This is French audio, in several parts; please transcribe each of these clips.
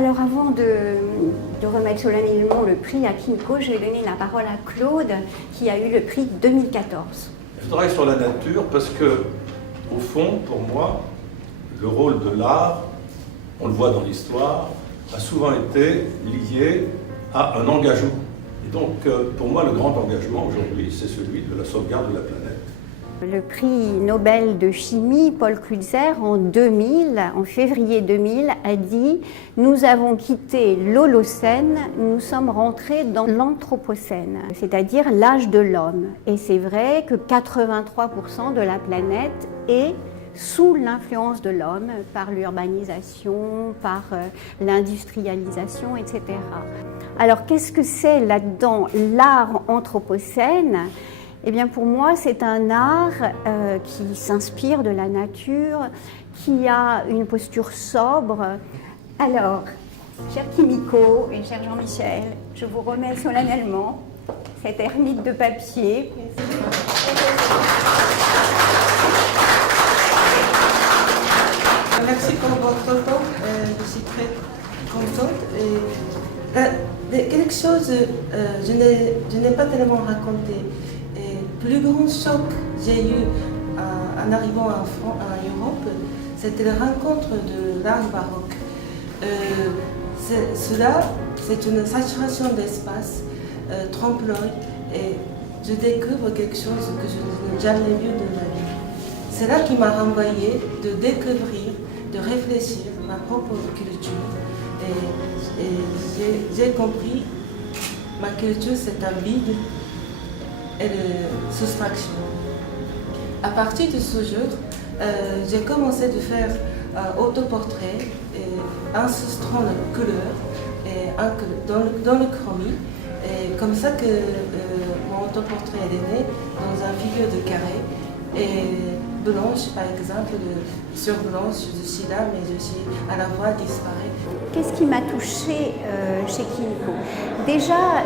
Alors avant de remettre solennellement le prix à Kinko, je vais donner la parole à Claude qui a eu le prix 2014. Je travaille sur la nature parce que, au fond, pour moi, le rôle de l'art, on le voit dans l'histoire, a souvent été lié à un engagement. Et donc, pour moi, le grand engagement aujourd'hui, c'est celui de la sauvegarde de la planète. Le prix Nobel de chimie, Paul Crutzen, en février 2000, a dit « Nous avons quitté l'Holocène, nous sommes rentrés dans l'Anthropocène », c'est-à-dire l'âge de l'homme. Et c'est vrai que 83% de la planète est sous l'influence de l'homme, par l'urbanisation, par l'industrialisation, etc. Alors qu'est-ce que c'est là-dedans l'art anthropocène ? Eh bien pour moi, c'est un art qui s'inspire de la nature, qui a une posture sobre. Alors, cher Kimiko et cher Jean-Michel, je vous remets solennellement cette ermite de papier. Merci pour votre temps, je suis très contente. Quelque chose, je n'ai pas tellement raconté. Le plus grand choc que j'ai eu en arrivant en Europe, c'était la rencontre de l'art baroque. Cela, c'est une saturation d'espace, trompe-l'œil, et je découvre quelque chose que je n'ai jamais vu de ma vie. C'est là qui m'a renvoyé de découvrir, de réfléchir ma propre culture. Et j'ai compris, ma culture c'est un vide et de soustraction. À partir de ce jour, j'ai commencé de faire autoportrait en soustrayant la couleur et dans le chromie. Et comme ça que mon autoportrait est né dans un figure de carré. Et blanche, par exemple, sur blanche, je suis là, mais je suis à la fois disparaît. Qu'est-ce qui m'a touchée chez Kinko? Déjà,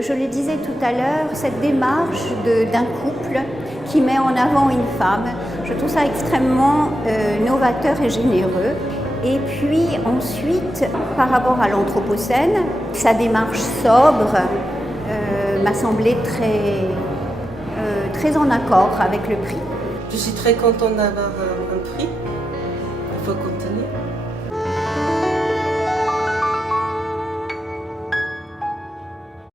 je le disais tout à l'heure, cette démarche d'un couple qui met en avant une femme, je trouve ça extrêmement novateur et généreux. Et puis ensuite, par rapport à l'Anthropocène, sa démarche sobre m'a semblé très en accord avec le prix. Je suis très contente d'avoir